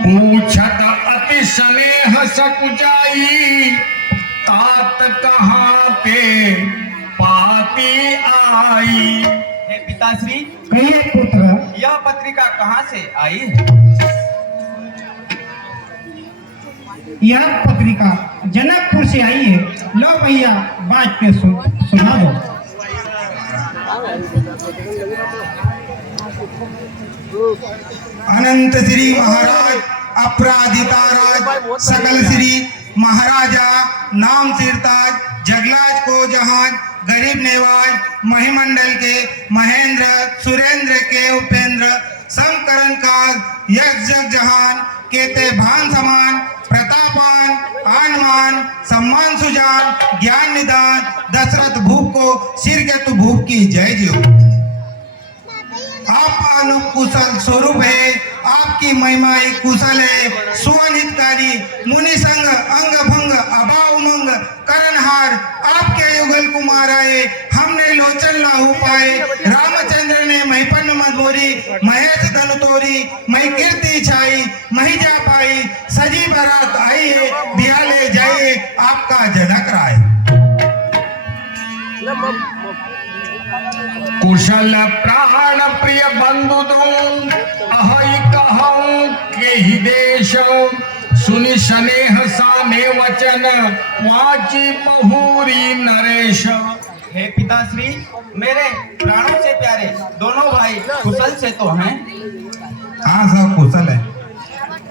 पूछत अति स्नेह सकुचाई, तात कहाँ के पाती आई। हे पिताश्री, कहिए पुत्र। यह पत्रिका कहाँ से आई? यह पत्रिका जनकपुर से आई है। लो भैया बात के सुना दो। अनंत श्री महाराज अपराजिता राज सकल श्री महाराजा नाम सिरताज जगलाज को जहाज गरीब नेवाज महिमंडल के महेंद्र सुरेंद्र के उपेंद्र समकरण काज यश जग जहान केते भान समान प्रतापान आनमान सम्मान सुजान ज्ञान निदान दशरथ भूप को सिर के तु भूप की जय जियो। आप अनुकुशल स्वरूप है, आपकी महिमा एक कुशल है। सुवन हितकारी मुनि संग अंग भंग अभा उमंग करणहार आपके युगल कुमार आए, हमने लोचन ना हो पाए। रामचंद्र ने महिपन्न मधुरी महेश धनु तोरी, मही कीर्ति छाई मही जा पाई। सजी बारात आई है, बिहाले जाइए आपका जनक राय। कुशल प्राण प्रिय बंधु तुम अहै कहूं के ही देश, सुनि स्नेह साने वचन वाची बहुरी नरेश। हे पिताश्री, मेरे प्राणों से प्यारे दोनों भाई कुशल से तो हैं? हाँ सब कुशल है।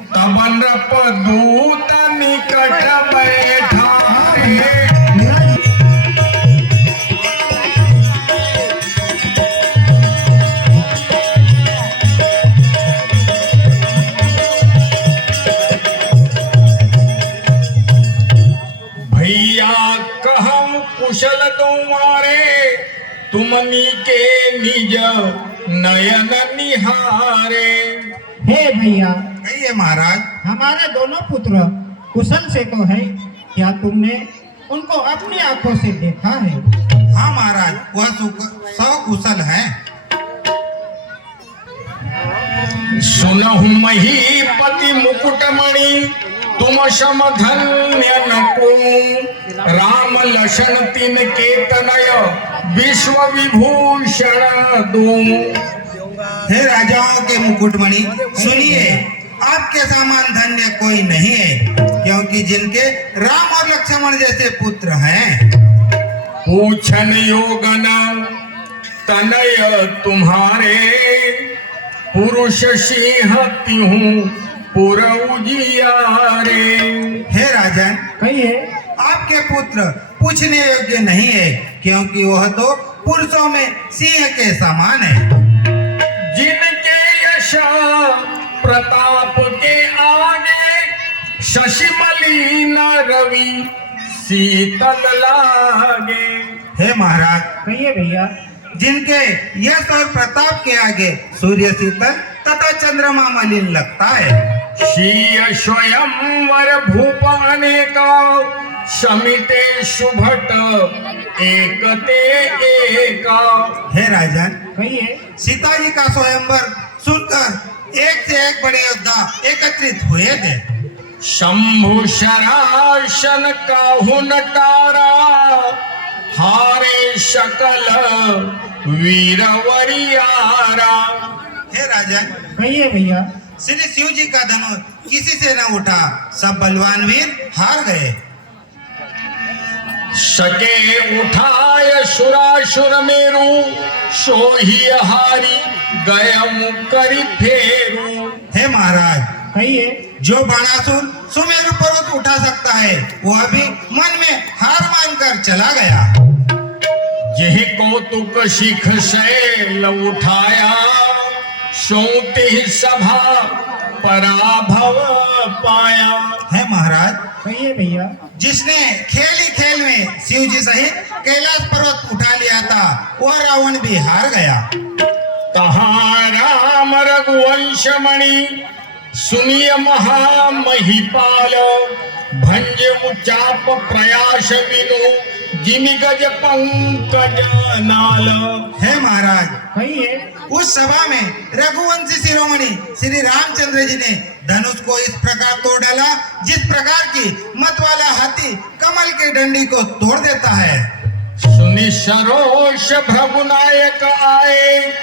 तब नृप दूत निकट बैठा है, कुशल तुम्हारे तुमनी के निज नयन निहारे। हे भैया, कहिए महाराज। हमारे दोनों पुत्र कुशल से तो है, क्या तुमने उनको अपनी आंखों से देखा है? हाँ महाराज, वह सौ कुशल है। सुनहु महीपति मुकुटमणि तुम सम धन्य न को, राम लक्षण तिन के तनय विश्व विभूषण दो। हे राजाओं के मुकुटमणि, सुनिए आपके समान धन्य कोई नहीं है, क्योंकि जिनके राम और लक्ष्मण जैसे पुत्र हैं। पूछन योगन तनय तुम्हारे, पुरुष सिंह तिहु पुर उजियारे। हे राजन, कहिए। आपके पुत्र पूछने योग्य नहीं है, क्योंकि वह तो पुरुषों में सिंह के समान है। जिनके यश प्रताप के आगे, शशि मलिन रवि शीतल लागे। हे महाराज, कहिए भैया। जिनके यश और प्रताप के आगे सूर्य शीतल तथा चंद्रमा मलिन लगता है। शीय स्वयंवर भूप अनेका, समिते शुभट एकते एका। हे राजन, कहिए। सीता जी का स्वयंवर सुनकर एक से एक बड़े योद्धा एकत्रित हुए थे। शंभु शरासन काहु नटारा, हारे सकल वीर वरियारा। हे राजन, कहिए भैया। श्री शिव जी का धनुष किसी से न उठा, सब बलवान वीर हार गए। सके उठाय सुरासुर मेरु, सोही हारी गय करि फेरू। हे महाराज, कहिए। जो बाणासुर सुमेरु पर्वत उठा सकता है, वह भी मन में हार मानकर चला गया। यही कौतुक शिख शैल उठाया, सोते सभा पराभव पाया। है महाराज, कहिए भैया। जिसने खेल ही खेल में शिव जी सहित कैलाश पर्वत उठा लिया था, वह रावण भी हार गया। तहाँ राम रघुवंश मणि, सुनिय महामहिपाल, भंज उचाप प्रयास विनु जिमि गज पंकज नाल। हे महाराज, कहिए। उस सभा में रघुवंशी शिरोमणि श्री रामचंद्र जी ने धनुष को इस प्रकार तोड़ डाला जिस प्रकार की मत वाला हाथी कमल के डंडी को तोड़ देता है। सुनि सरोष भृगुनायक आए,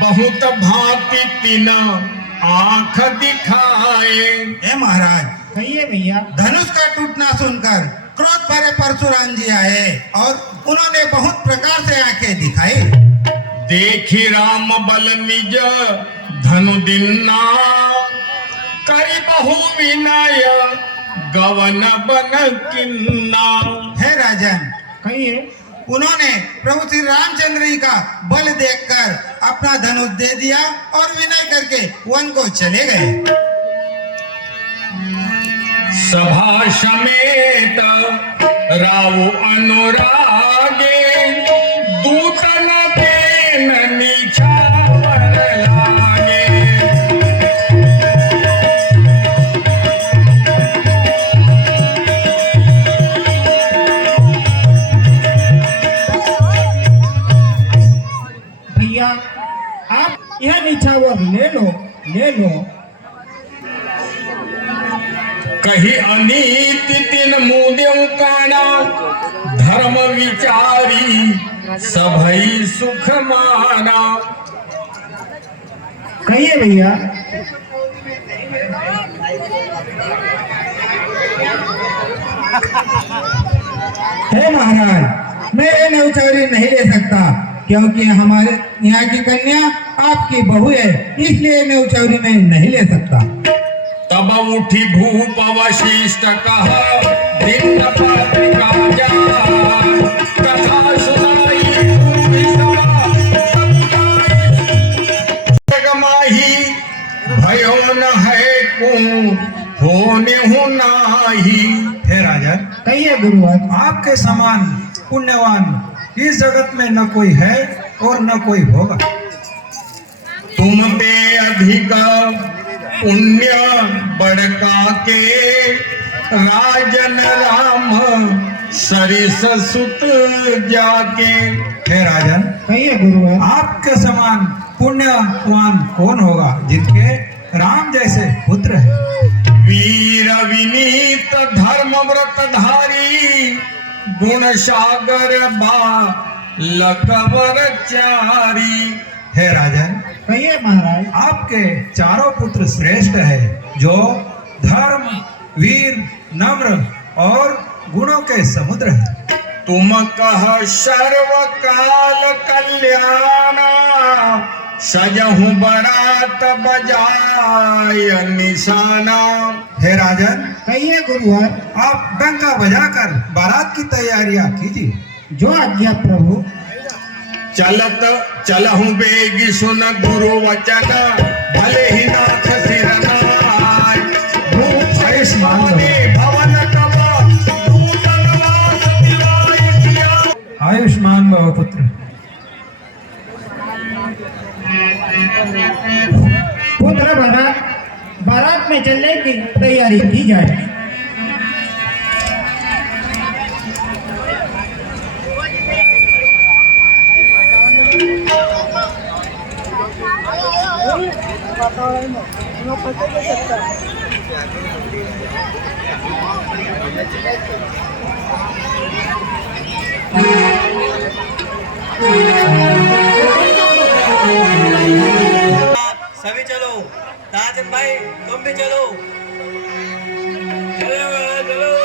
बहुत भांति तिन आंख दिखाए। हे महाराज, कहिए भैया। धनुष का टूटना सुनकर क्रोध भरे परशुराम जी आए और उन्होंने बहुत प्रकार से आंखें दिखाई। देखी राम बल निज धनु दिन्ना, करि बहु विनय गवन बन किन्ना। हे राजन, कहिए। उन्होंने प्रभु श्री रामचंद्र जी का बल देखकर अपना धनुष दे दिया और विनय करके वन को चले गए। सभा समेत राव अनुरागे, दूतन देन निछावर लागे। भैया आप यह निछावर ले लो, ले लो। कही अनीति तिन मुदेव काना, धर्म विचारी सभई सुख माना। कहिए भैया। हे महाराज, मैं ये नौचौरी नहीं ले सकता क्योंकि हमारे यहाँ की कन्या आपकी बहू है, इसलिए नौचौरी मैं नहीं ले सकता। तब उठी भूप वशिष्ठ कहा, दिन पत्रिका जाय, कथा सुनाई पूरी सभा जगमाही। भयो न है को होने हो नाही। हे राजन, कहिए गुरुवर। आपके समान पुण्यवान इस जगत में न कोई है और न कोई होगा। तुम ते अधिक पुण्य बड़का के, राजन राम सरिस सुत जाके। हे राजन, कहिए गुरुवर। आपके समान पुण्यवान कौन होगा जिनके राम जैसे पुत्र है। वीर विनीत धर्म व्रतधारी, गुण सागर बा लकवर चारी। हे राजन, कहिए महाराज। आपके चारों पुत्र श्रेष्ठ है जो धर्म, वीर, नम्र और गुणों के समुद्र है। तुम कह सर्वकाल कल्याणा, सजहु बरात बजाय निशाना। हे राजन, कहिए गुरुवर। आप डंका बजाकर बारात की तैयारियां कीजिए। जो आज्ञा प्रभु। चलत चलहु बेगी सुन गुरु वचन, भले ही नाथ सिर नाय। भूप आयुष्माने भवन कबा, दूतन वास दिवाई किया। आयुष्मान भव पुत्र। पुत्र बारात में चलने की तैयारी की जाए। सभी चलो। ताजन भाई तुम भी चलो। चलो चलो।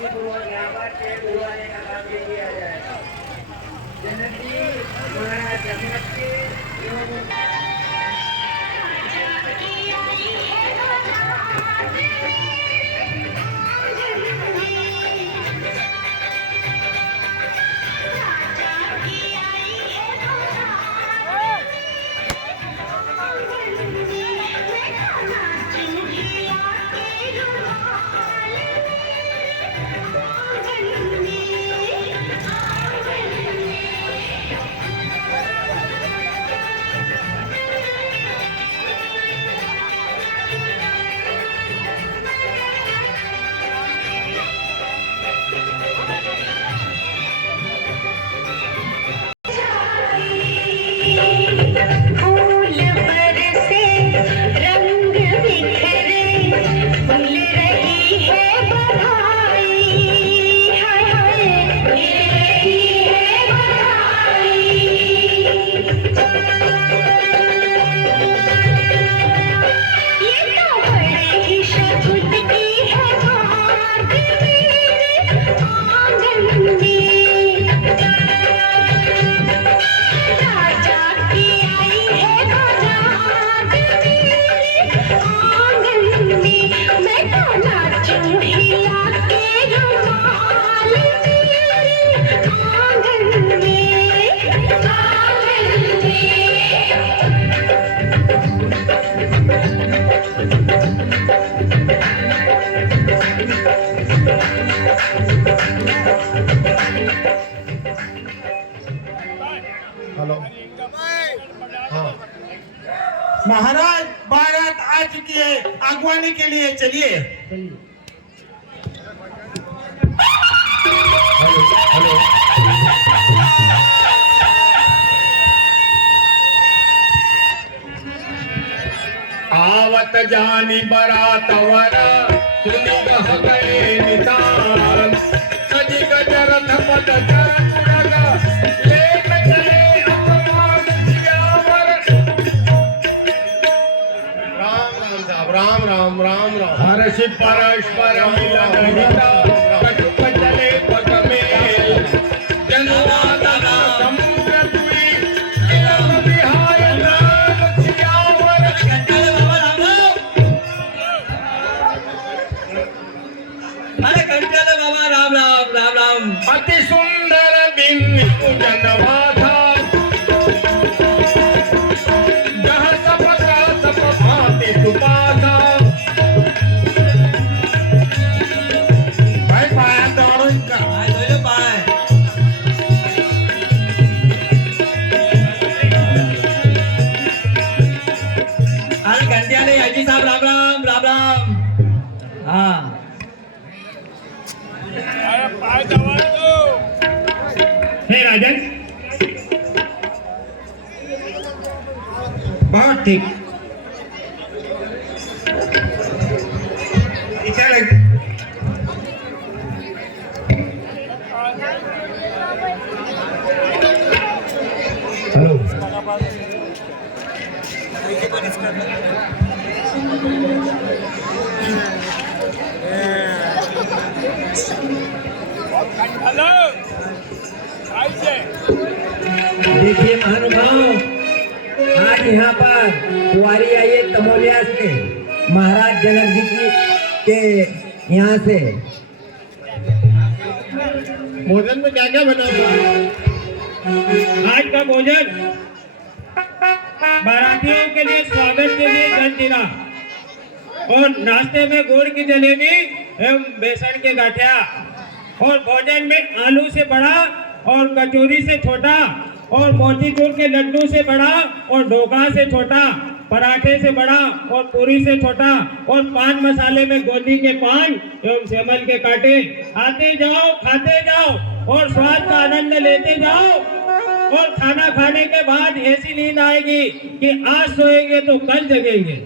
शांतिपूर्वक यहाँ पर पेड़ उगाने का काम भी किया जाएगा। जन्नती महाराज जगन्नाथ के महाराज बारात आ चुकी है, अगवानी के लिए चलिए। आवत जानी बरातवर सुनी गह गए निशान सजी गजरथ पद चरग लेक चले अपमान सियावर। राम राम राम राम। हर्षि परस्पर मिलन हिता कटुक चले पद मेल जनवादन समुद्र दुई तिलक विहाय नाम सियावर। अरे कंटाले बाबा राम राम राम राम। अति सुंदर दिन पूजन बाधा जह सब का सब भांति सुपाधा। भाई पाया दौड़ो इनका धोइलो पाए। अरे कंटाले आजी साहब राम राम राम राम। हाँ हे राजन, बहुत ठीक। इच्छा लगी हेलो देखिए महानुभाव, आज यहाँ पर कुंवारी आई है तमोलिया से, महाराज जनक जी की के यहाँ से। भोजन में क्या क्या बना हुआ है? आज का भोजन बारातियों के लिए स्वागत के लिए जलजीरा और नाश्ते में गुड़ की जलेबी एवं बेसन के गाठिया, और भोजन में आलू से बड़ा और कचौरी से छोटा और मोतीचूर के लड्डू से बड़ा और ढोका से छोटा, पराठे से बड़ा और पूरी से छोटा, और पान मसाले में गोंदी के पान एवं सेमल के कांटे। आते जाओ, खाते जाओ और स्वाद का आनंद लेते जाओ। और खाना खाने के बाद ऐसी नींद आएगी कि आज सोएंगे तो कल जगेंगे।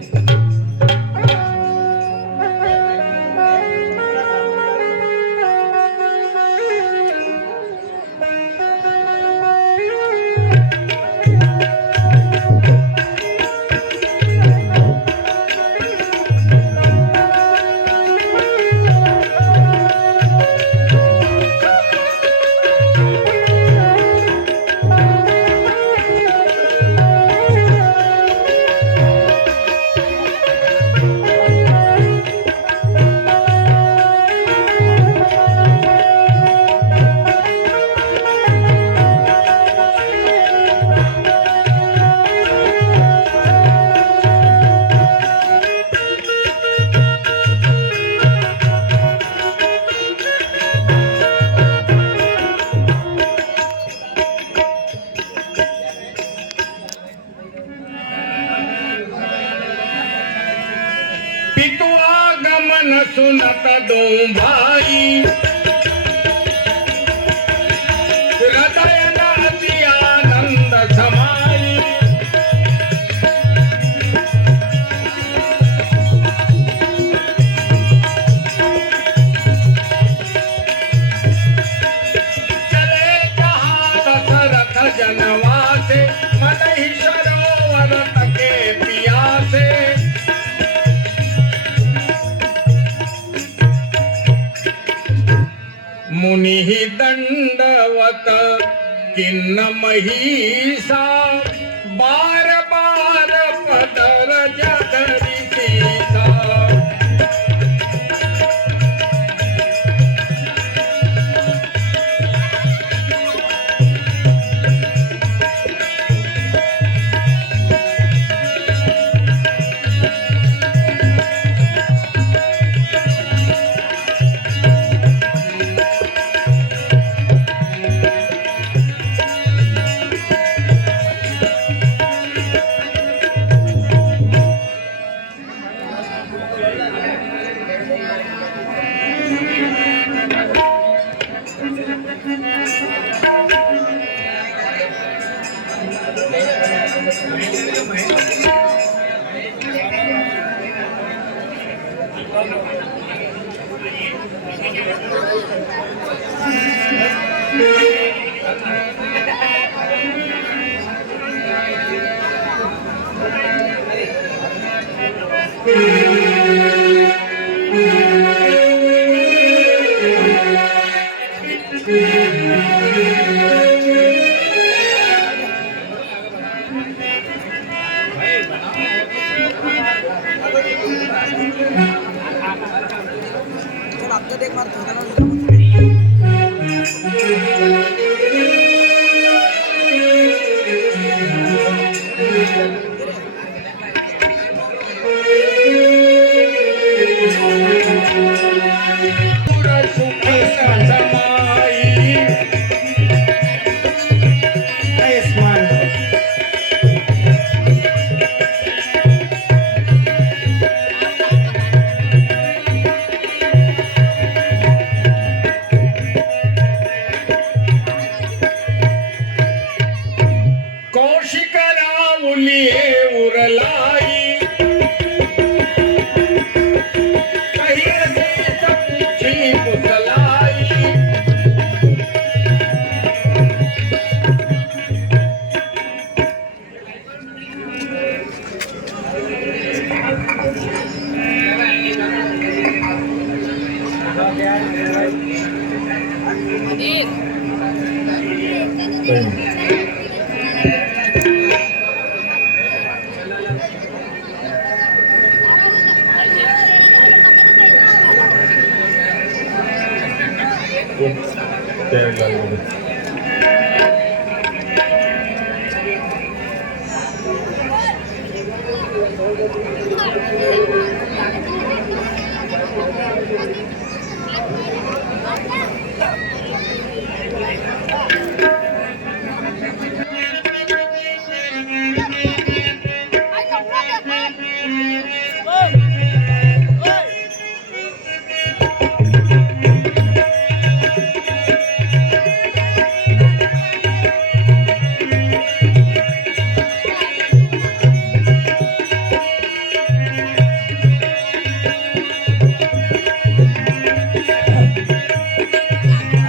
पितु आगमन सुनत दो भाई, हृदय नाति आनंद समाई। चले कहा दशरथ जनवा से, मन ही सरोवर तके पिया से। मुनि दंडवत किन्न महिषा, बार बार पदर जगरि सीता।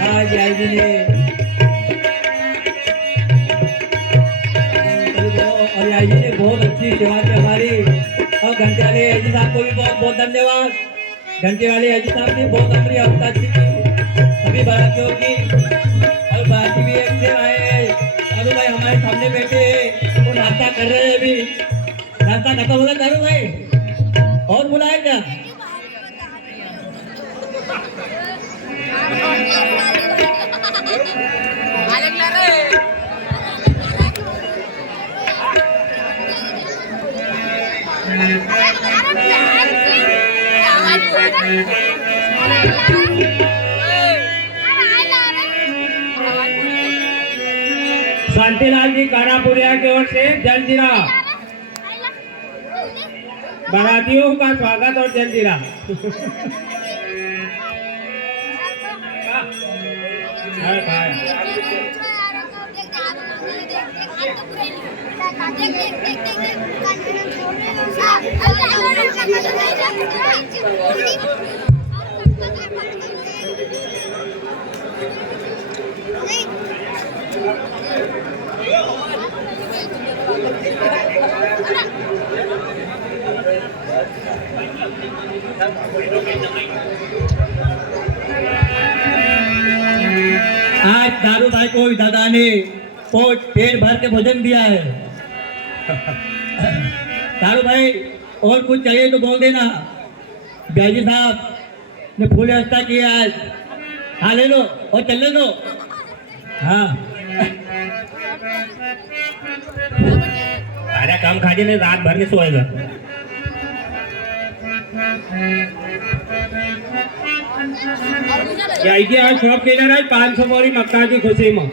आज याई जी ने और याई जी ने बहुत अच्छी सेवा की हमारी। और घंटे वाले याई साहब को भी बहुत बहुत धन्यवाद। घंटे वाले याई साहब ने बहुत हमारी अवस्था अच्छी की सभी बारातियों की। और बाराती भी एक से आए, चारू भाई हमारे सामने बैठे वो नाश्ता कर रहे हैं। अभी नाश्ता खत्म होगा चारू भाई, और बुलाए क्या? शांतिलाल जी कानापुरिया की ओर से जलजीरा, बारातियों का स्वागत और जलजीरा। आज दारू भाई को दादा ने पेट भर के भोजन दिया है। दारू भाई और कुछ चाहिए तो बोल देना। ब्याजी साहब ने फूल व्यवस्था की है आज। हाँ ले लो और चलने दो। हाँ अरे कम खाजे ने रात भर के सोएगा। यायची आज शॉप केलं आहे 500 मोरी मक्काची खुशी मग।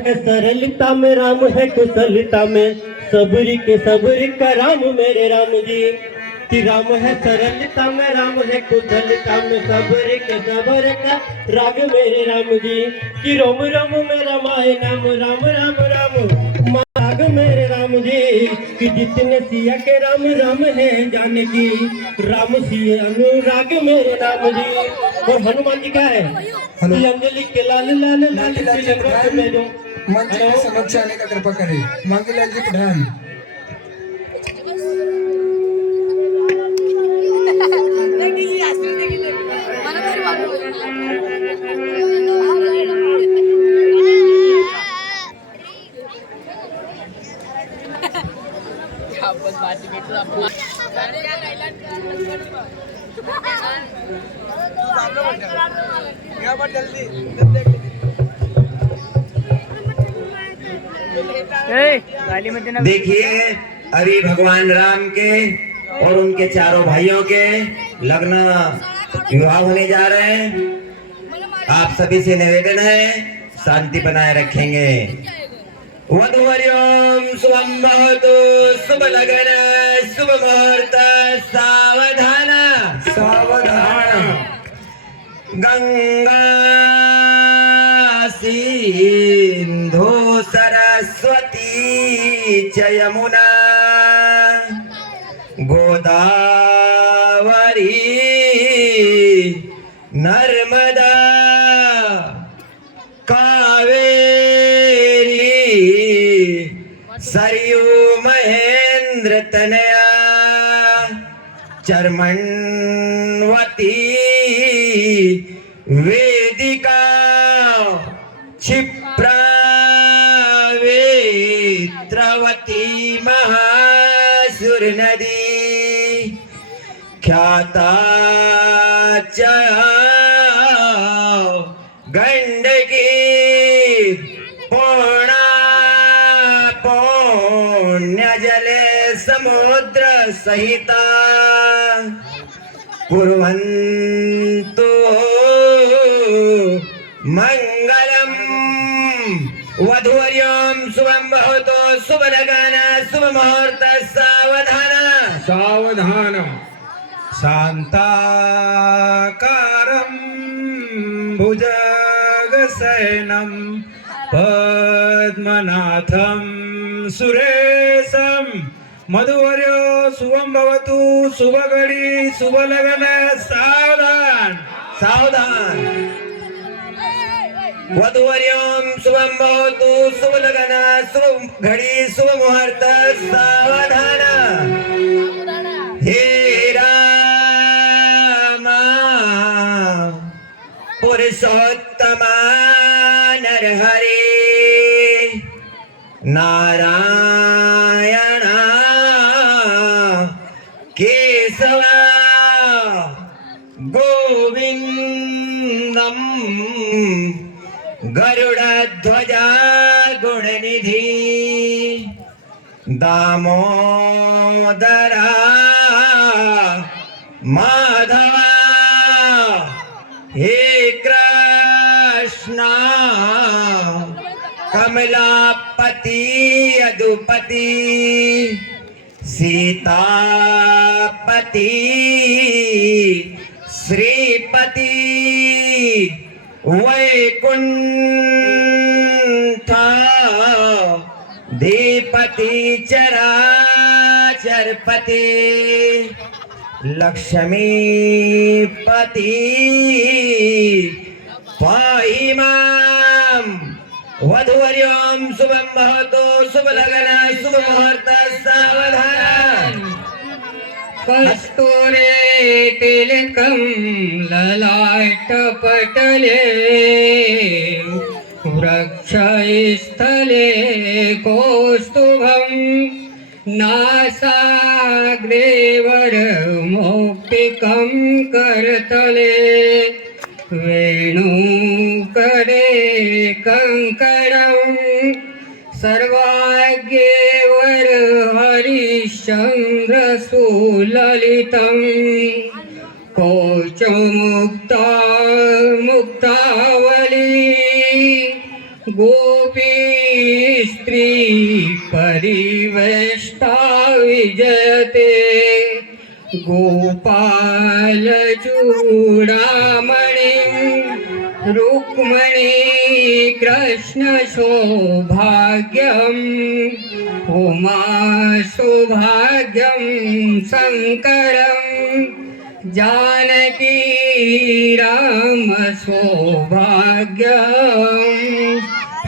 है सरलता में राम है कुशलता में, सबरी के सबरी का राम मेरे राम जी। कि राम है सरलता में, राम है कुशलता में, सबरी के सबर का राम मेरे राम जी। कि रोम रोम में रमाए नाम, राम राम राम राग मेरे राम जी। कि जितने सिया के राम राम है जानकी, राम सिया अनुराग मेरे राम जी। और हनुमान जी का है कि अंजलि के लाल लाल लाल तिलक में जो मंच के समक्ष आने का कृपा करें। मांगीलाल जी पठान। देखिए अभी भगवान राम के और उनके चारों भाइयों के लग्न विवाह होने जा रहे हैं। आप सभी से निवेदन है शांति बनाए रखेंगे। वधूवर्यों शुभम भवतु, शुभ लगन शुभ मुहूर्त, सावधान सावधान। गंगा सिंधु सरस्वती च यमुना गोदावरी नर्मदा कावेरी सरयू महेंद्र तनया चर्मण्वती वेदिका क्षिप्रावेत्रवती महासुर नदी ख्याता च गंडकी पूर्णा पुण्य जले समुद्र सहिता कुर्वन्तु मंगलम वधूवर्यं शुभं भवतु शुभ लगन शुभ मुहूर्त सावधान सावधानम शांताकारं भुजगशयनं पद्मनाथं सुरेशं मधुवर्यो शुभं भवतु शुभ घड़ी शुभ लगन सावधान सावधान वधूवर्यं शुभं भवतु शुभ लगन शुभ घड़ी शुभ मुहूर्त सावधान हे राम पुरुषोत्तमा नरहरि नारायण केशवा गोविंदम गरुड़ध्वजा गुणनिधि दामोदरा माधवा हे कृष्णा कमलापति यदुपति सीतापति श्रीपति वैकुंठ धीपति चराचरपति लक्ष्मीपति पाहि मां वधूवर्यं शुभं भवतु शुभ लगन शुभ मुहूर्त सावधान कस्तूरे तिलकं ललाटपटले वृक्षस्थले कौस्तुभं नासाग्रे वरमौक्तिकं करतले वेणुकरे कङ्कणं सर्वाग्येवर हरिश्चन्द्र सुललितं कोचमुक्ता मुक्तावली गोपी स्त्री परिवेष्टा विजयते गोपाल चूड़ामणि रुक्मणी कृष्ण सौभाग्यम उमा सौभाग्यम शंकरम जानकी राम सौभाग्यम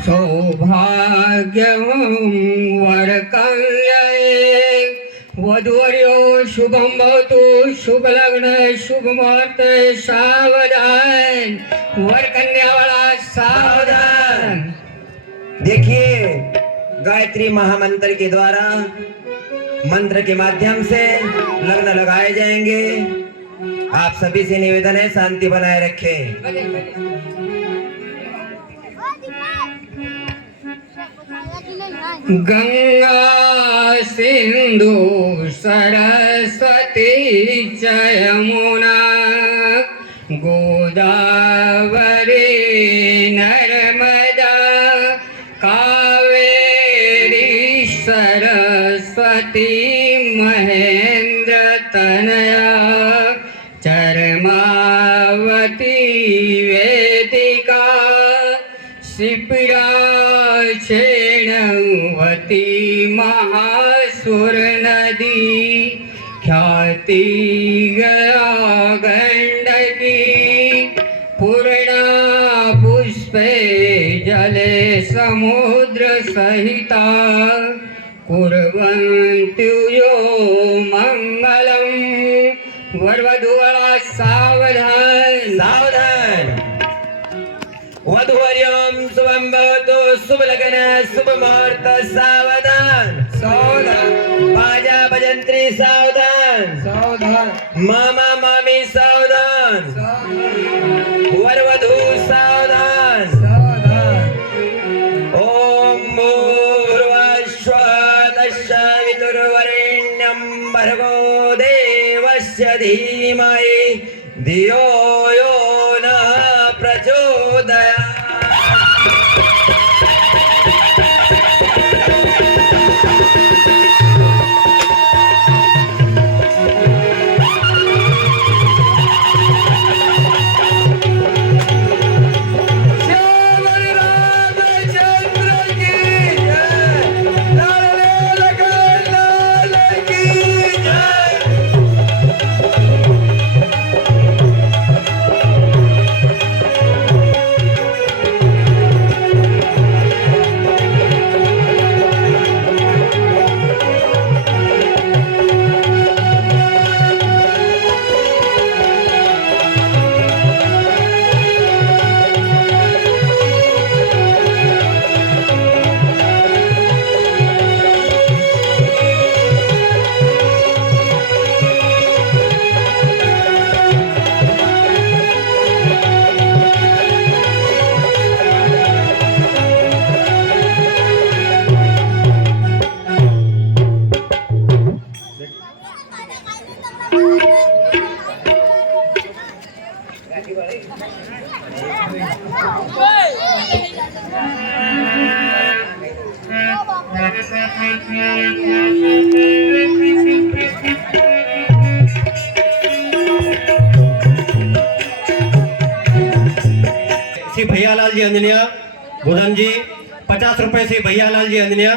सौभाग्यम वरकल्ये वधूवर्यो शुभं भवतु शुभ लग्न शुभ मुहूर्त सावधान वर कन्या वाला सावधान। देखिए गायत्री महामंत्र के द्वारा मंत्र के माध्यम से लग्न लगाए जाएंगे। आप सभी से निवेदन है शांति बनाए रखें। गंगा सिंधु सरस्वती च यमुना गोदावरी नर्मदा कावेरी सरस्वती महेंद्र तनया चरमावती वेदिका शिप्रा वेणुवती महासुर नदी ख्याति गया गंडकी पूर्णा पुष्पे जले समुद्र सहिता कुर्वन्तु यो मंगलम। वरवधूवरा सावधान सावधान। वधूवर्यं शुभं भवतु, शुभ लगन शुभ मुहूर्त सावधान सावधान बाजा बजंत्री सावधान सावधान मामा मामी सावधान वर वधू सावधान। सावधान। ओम भूर्भुवस्सुवः भर्गो देवस्य धीमहि धियो यो नः प्रचोदयात्। श्री भैयालाल जी अंजनिया बुधन जी 50 रुपए से भैयालाल जी अंजनिया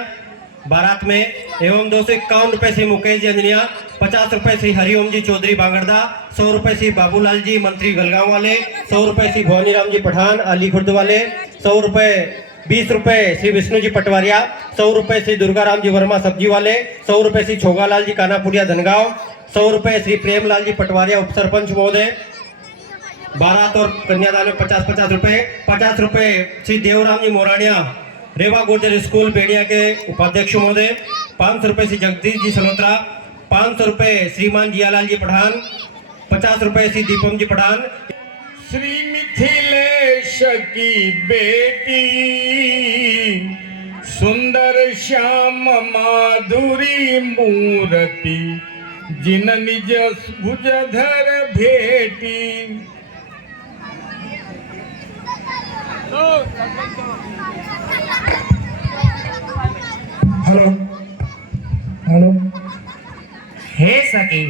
बारात में एवं 251 रुपए से मुकेश जी अंजनिया 50 रुपए से हरिओम जी चौधरी बांगड़दा 100 रुपए से बाबूलाल जी मंत्री गलगांव वाले 100 रुपए से भवानी राम जी पठान अली खुर्द वाले 100 रुपए 20 रुपए श्री विष्णु जी पटवारिया 100 रुपए श्री दुर्गाराम जी वर्मा सब्जी वाले 100 रुपए श्री छोगालाल जी कानापुरिया धनगांव 100 रुपए श्री प्रेमलाल जी पटवारिया उप सरपंच महोदय। बारात और कन्यादान में 50-50 रुपए 50 रुपए श्री देवराम जी मोरानिया रेवा गुर्जर स्कूल बेड़िया के उपाध्यक्ष महोदय। 500 रुपए श्री जगदीश जी सलोत्रा 500 रुपए श्रीमान जियालाल जी पठान 50 रुपए श्री दीपम जी पठान। श्री मिथिलेश की बेटी सुंदर श्याम माधुरी मूर्ति जिन निज भुजधर भेटी। Hello hello. हे सखी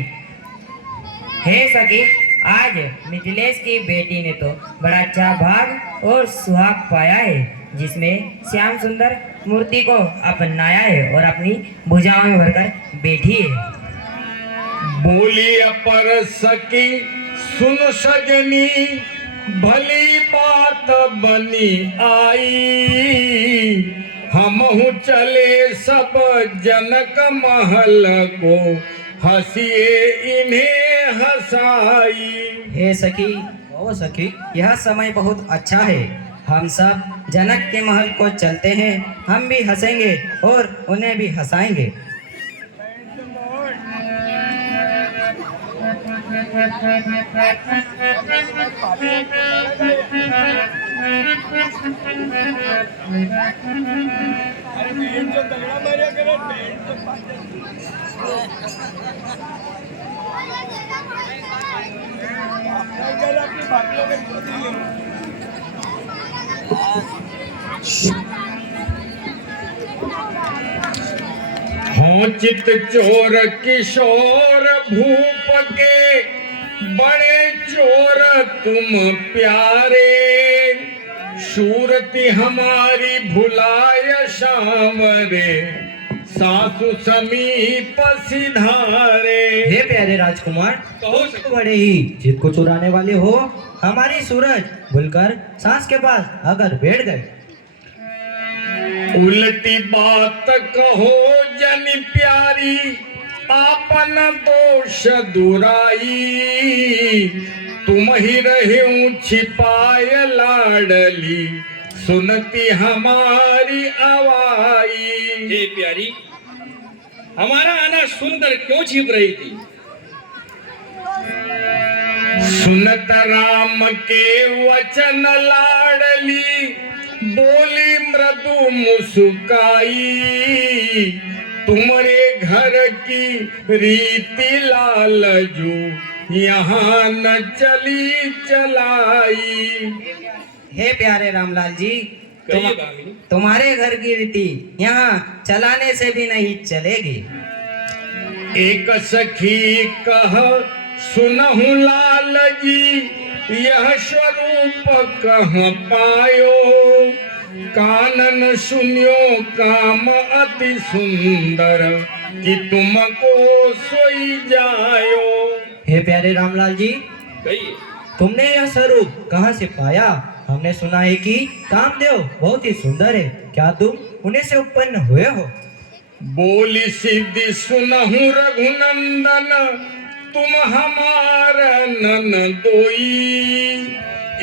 आज मिथिलेश की बेटी ने तो बड़ा अच्छा भाग और सुहाग पाया है जिसमें श्याम सुंदर मूर्ति को अपनाया है और अपनी भुजाओं में भरकर बैठी है। बोली अपर सकी सुन सजनी भली बात बनी आई हमहु चले सब जनक महल को हंसिए इन्हें हंसाई। हे सखी ओ सखी यह समय बहुत अच्छा है हम सब जनक के महल को चलते हैं हम भी हंसेंगे और उन्हें भी हंसाएंगे। हों चित चोर किशोर भूप के बड़े चोर तुम प्यारे सूरती हमारी भुलाय श्याम रे, सासु समीप सिधारे। हे प्यारे राजकुमार, कहो तो बड़े ही जिद को चुराने वाले हो, हमारी सूरज भूलकर सांस के पास आकर बैठ गए। उल्टी बात कहो जन प्यारी, आपन दोष दुराई, तुम ही रहे छिपाए लाडली, सुनती हमारी आवाई। हे प्यारी, हमारा आना सुनकर क्यों छिप रही थी? सुनत राम के वचन लाडली, बोली मृदु मुस्काई, तुम्हारे घर की रीति लालजू, यहाँ न चली चलाई। हे प्यारे रामलाल जी, कहिए भामिनी। तुम्हारे घर की रीति यहाँ चलाने से भी नहीं चलेगी। एक सखी कह सुनहु लाल जी, यह स्वरूप कहाँ पायो, कानन सुनियो काम अति सुंदर, कि तुमको सोई जायो। हे प्यारे रामलाल जी, कहिए। तुमने यह स्वरूप कहाँ से पाया? हमने सुना है कि कामदेव बहुत ही सुंदर है, क्या तुम उन्हीं से उत्पन्न हुए हो? बोली सिद्धि सुनहु रघुनंदन, तुम हमारा ननदोई,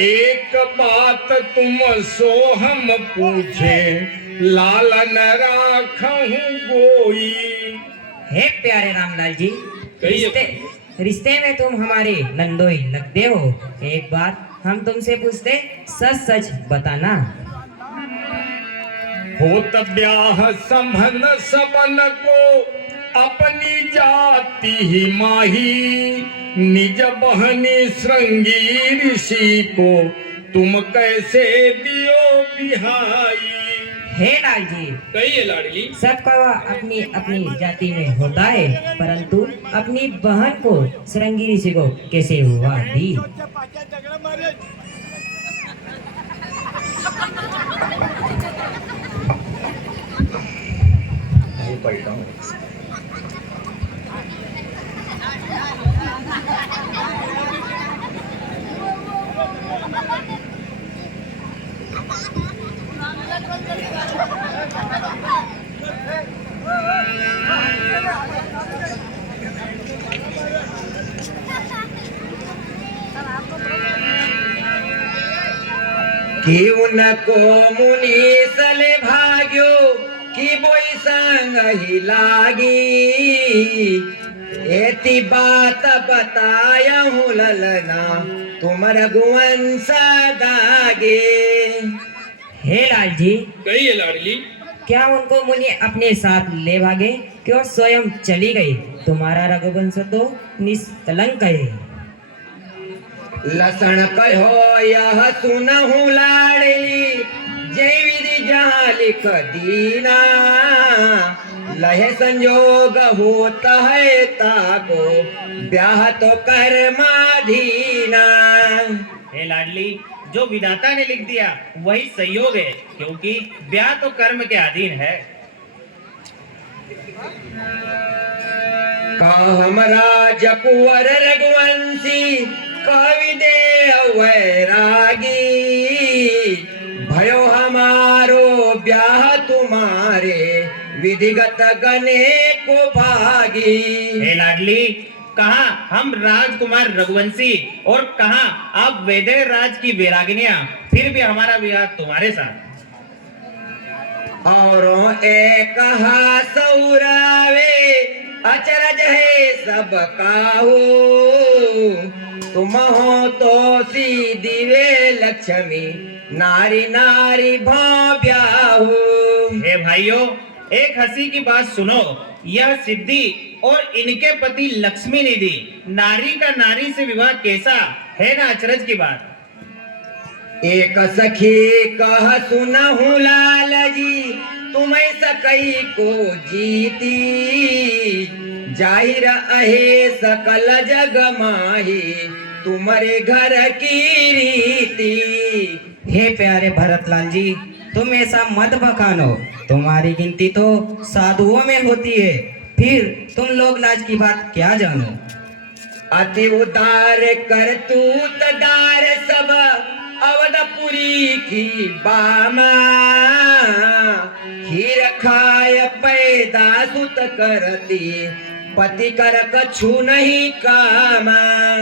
एक बात तुम सो हम पूछे, लालन राखहु गोई। हे प्यारे रामलाल जी, कहिए। रिश्ते में तुम हमारे नंदोई लगते हो। एक बात हम तुमसे पूछते, सच सच बताना। होत ब्याह संबंध सबन को, अपनी जाति ही माही, निज बहनी श्रृंगी ऋषि को, तुम कैसे दियो बिहाई। हे लाल जी, कहिए लाडली। सबका अपनी अपनी जाति में होता है, परंतु अपनी बहन को श्रृंगी ऋषि को कैसे हुआ दी? कि उनको मुनीसले भाग्यो, कि बोई संग ही लागी, एती बात बताया हूँ ललना, तुम रघुवंश गागे। हे लाल जी, कहिए लाडली। क्या उनको मुनि अपने साथ ले भागे, क्यों स्वयं चली गई? तुम्हारा रघुवंश तो निष्कलंक है। लसण कहो यह सुनहु लाडली, जय विधि जहाँ लिख दीना, लहे संजोग होता है ताको, ब्याह तो कर्माधीना। हे लाडली, जो विधाता ने लिख दिया वही संयोग है, क्योंकि ब्याह तो कर्म के अधीन है। हमरा जपुअर रघुवंशी, कवि दे वैरागी, भयो हमारो ब्याह तुम्हारे, विधिगत गने को भागी। हे लाडली, कहा हम राजकुमार रघुवंशी और कहा आप वैदेह राज की वैरागिनियां, फिर भी हमारा विवाह तुम्हारे साथ। औरों एक सौरावे, अचरज है सब काहू, तुम हो तो सीधी वे लक्ष्मी, नारी नारी भाव्याहू। हे भाइयों, एक हंसी की बात सुनो, यह सिद्धि और इनके पति लक्ष्मी निधि नारी का नारी से विवाह कैसा है ना अचरज की बात। एक सखी कह सुनहु लाल जी, तुम्हें सकई को जीती, जाहिर अहे सकल जग माही, तुम्हारे घर की रीति। हे प्यारे भरतलाल जी, तुम ऐसा मत बखानो। तुम्हारी गिनती तो साधुओं में होती है, फिर तुम लोग लाज की बात क्या जानो। अति उदार करतूत दार सब अवधपुरी की बामा, खीर खाय पैदा सुत करती पति कर कछु नहीं कामा।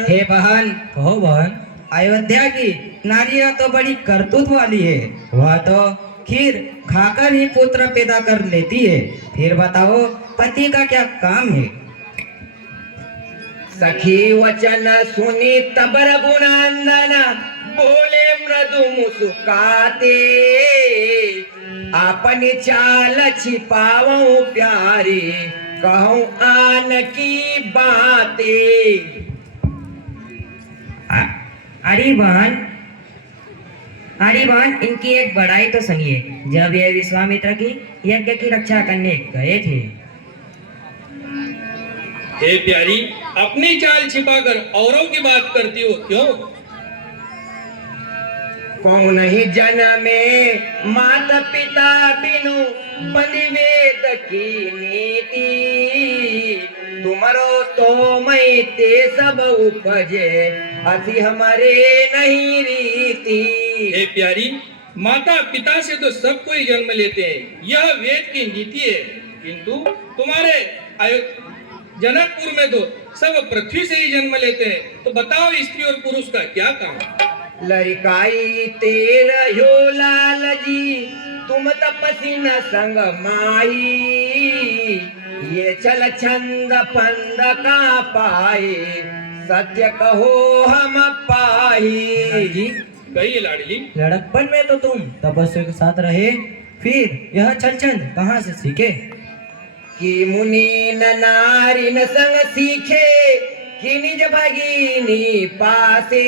हे बहन, हो बहन, अयोध्या की नारियां तो बड़ी करतूत वाली है। वह तो खीर खाकर ही पुत्र पैदा कर लेती है, फिर बताओ पति का क्या काम है। सखी वचन सुनी तब रघुनंदन बोले मृदु मुस्काते, अपनी चाल छिपाऊं प्यारी कहूं आन की बातें। अरे बहन, इनकी एक बड़ाई तो सुनिए। जब ये विश्वामित्र की यज्ञ की रक्षा करने गए थे। हे प्यारी, अपनी चाल छिपाकर औरों की बात करती हो क्यों? कौन ही जन्मे माता पिता बिनु बंदी वेद की नीति, तुमरो तो मैं ते सब उपजे अति हमारे नहीं रीति। हे प्यारी, माता पिता से तो सब कोई जन्म लेते हैं, यह वेद की नीति है। किंतु तुम्हारे जनकपुर में तो सब पृथ्वी से ही जन्म लेते हैं। तो बताओ, स्त्री और पुरुष का क्या काम? लड़काई तेल हो लाल जी, तुम तपसी न संग माई, ये चल छंद पंद का पाए, सत्य कहो हम पाई। जी कहिए लाडली। लड़कपन में तो तुम तपस्या के साथ रहे, फिर यह छल छंद कहाँ से सीखे? कि मुनि न नारी न संग सीखे, कि निज भगिनी पासे,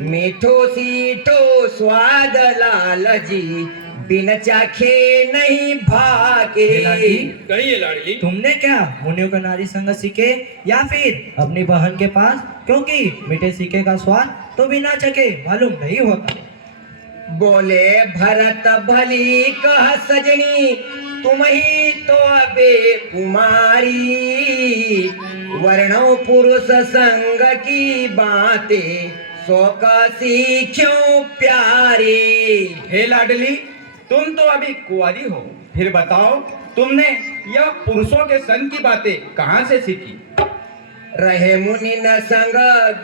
मीठो सीठो स्वाद लाल जी, बिन चाखे नहीं भाके। कहिए लाडली। तुमने क्या मुनियों का नारी संग सीखे या फिर अपनी बहन के पास? क्योंकि मीठे सीखे का स्वाद तो बिना चखे मालूम नहीं होता। बोले भरत भली कह सजनी, तुम ही तो अबे कुमारी, वर्णो पुरुष संग की बातें सो का सीख्यों प्यारे। हे लाडली, तुम तो अभी कुंवारी हो, फिर बताओ तुमने यह पुरुषों के संग की बातें कहाँ से सीखी? रहे मुनि न संग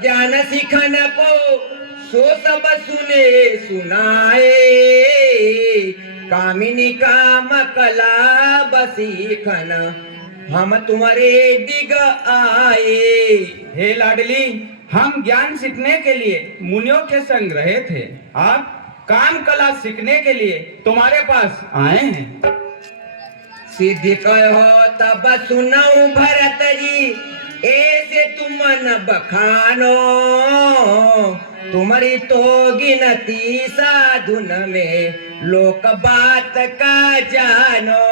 ज्ञान सिखन को, सो सब सुने सुनाए, कामिनी काम कला बसीखन हम तुम्हारे दिग आए। हे लाडली, हम ज्ञान सीखने के लिए मुनियों के संग रहे थे, आप काम कला सीखने के लिए तुम्हारे पास आए हैं। सिद्धि कहो तब सुनाऊं भरत जी, ऐसे तुम न बखानो, तुम्हारी तो गिनती साधुन में लोक बात का जानो।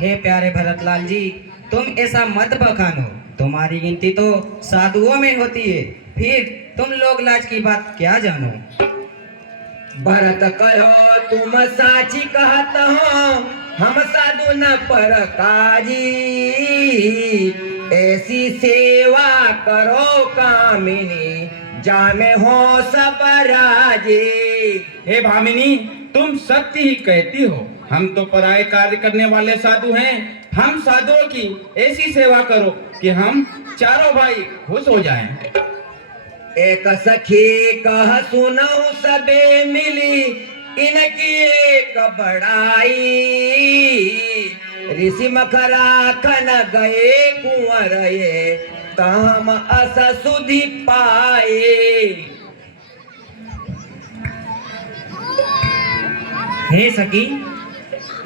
हे प्यारे भरतलाल जी, तुम ऐसा मत बखानो। तुम्हारी गिनती तो साधुओं में होती है, फिर तुम लोग लाज की बात क्या जानो। भरत कहो तुम साची कहत हो, हम साधु न पर काजी, ऐसी सेवा करो कामिनी, जामे हो सब राजे। हे भामिनी, तुम सत्य ही कहती हो, हम तो पराये कार्य करने वाले साधु हैं। हम साधुओं की ऐसी सेवा करो कि हम चारों भाई खुश हो जाएं। एक सखी कह सुनो सबे मिली, इनकी एक बड़ाई, ऋषि मखरा खन गए कुंवर ये, तम अस सुधि पाए। हे सखी,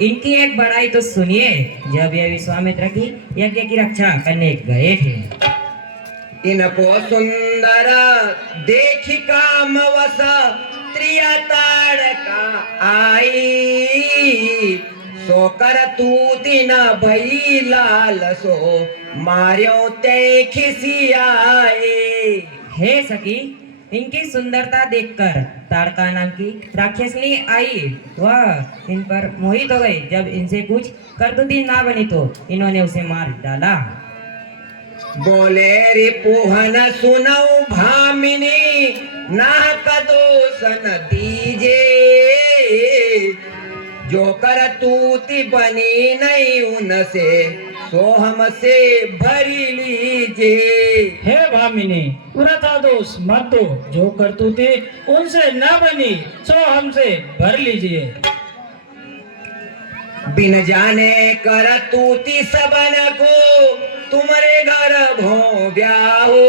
इनकी एक बड़ाई तो सुनिए। जब ये विश्वामित्र की यज्ञ की रक्षा करने गए थे, इनको सुंदर देखी काम वस, त्रिया ताड़का आई, सो कर तू दिन भई लाल सो, मार्यो ते खिसियाए। हे सखी, इनकी सुंदरता देखकर ताड़का नाम की राक्षसनी आई। वह इन पर मोहित हो गई। जब इनसे कुछ करतूती ना बनी तो इन्होंने उसे मार डाला। बोले रिपुहन सुनौ भामिनी नाहक दोषन दीजे, जो करतूती बनी नहीं उनसे सो हमसे भरी लीजे। हे भामिनी, वृथा दोष मत दो, जो करतूते उनसे न बनी सो हमसे भर लीजिए। बिन जाने करतूती सबन को तुम्हारे घर भो ब्याहो,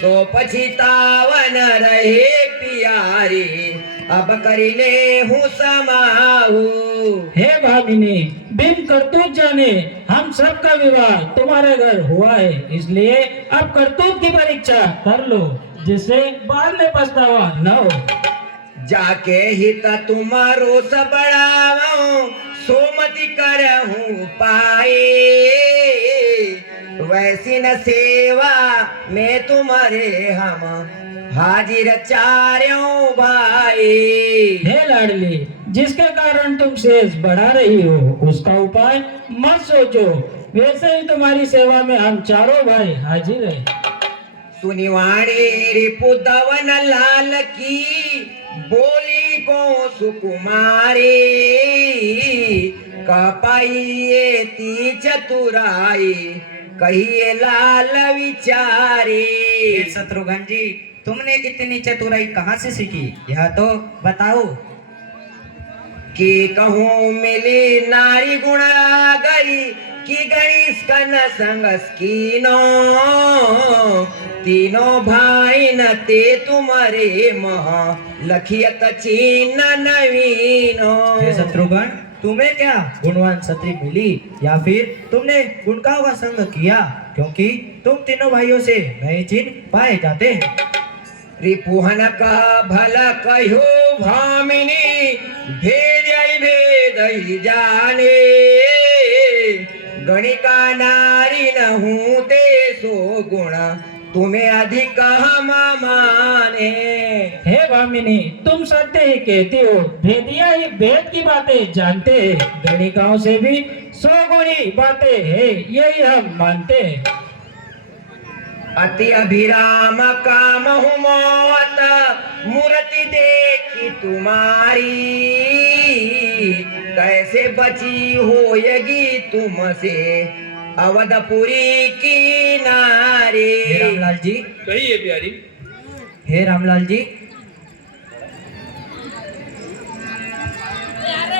सो पछितावन रहे प्यारी अब करिले हूँ समाहू। हे भामिनी, बिन करतूत जाने हम सबका विवाह तुम्हारे घर हुआ है, इसलिए अब करतूत की परीक्षा कर लो, जिससे बाद में पछतावा न हो। जाके हित तुम्हारो सबड़ाओ सोमति करहूँ पाए, वैसी न सेवा में तुम्हारे हम हाजिर चारों भाई। हे लाडली, जिसके कारण तुम शेष बढ़ा रही हो उसका उपाय मत सोचो, वैसे ही तुम्हारी सेवा में हम चारों भाई हाजिर हैं। सुनिवाणी रिपुदवन लाल की बोली को सुकुमारी, कपाइए ती चतुराई कहिए लाल विचारी। शत्रुघ्न जी, तुमने इतनी चतुराई कहाँ से सीखी, यह तो बताओ। कि कहूँ मिली नारी गुणागरी की गणेश कन संगस कीनो, तीनों भाई न ते तुम्हारे मह लखियत चिन्ह नवीनो। हे शत्रुघ्न, तुम्हें क्या गुणवान क्षत्रिय मिली या फिर तुमने गुणकाओं का संग किया, क्योंकि तुम तीनों भाइयों से नए चिन्ह पाए जाते हैं। रिपुहन का भला कहो भामिनी भेद भेद जाने, गणिका नारी न हूँ ते सो गुण तुम्हें अधिक हम माने। हे भामिनी, तुम सत्य ही कहती हो, भेदिया ही भेद की बातें जानते हैं, गणिकाओं से भी 100 गुणी बातें हैं, यही हम मानते हैं। अति अभिराम काम मोहत मूर्ति देखी तुम्हारी, कैसे बची होएगी तुमसे अवधपुरी की नारी। हे रामलाल जी, कहिए प्यारी। हे रामलाल जी,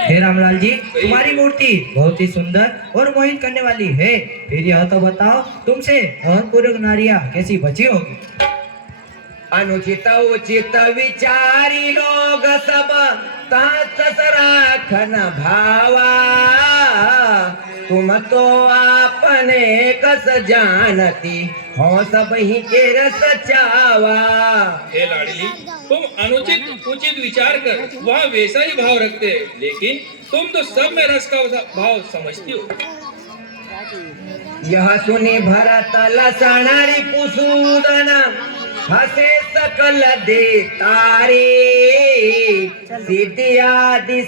हे रामलाल जी, तुम्हारी मूर्ति बहुत ही सुंदर और मोहित करने वाली है, फिर यह तो बताओ तुमसे अहंपूर्वक नारियां कैसी बची होगी। अनुचित उचित विचारी लोग सब तास राखन भावा, तुम तो आपने कस जानती हो सब ही के रस चावा। हे लाडली, तुम अनुचित उचित विचार कर वह वैसा ही भाव रखते हैं, लेकिन तुम तो सब में रस का भाव समझती हो। यह सुनी भरत लसणारी पुसूदन हसे सकल दे तारे, सिद्धि आदि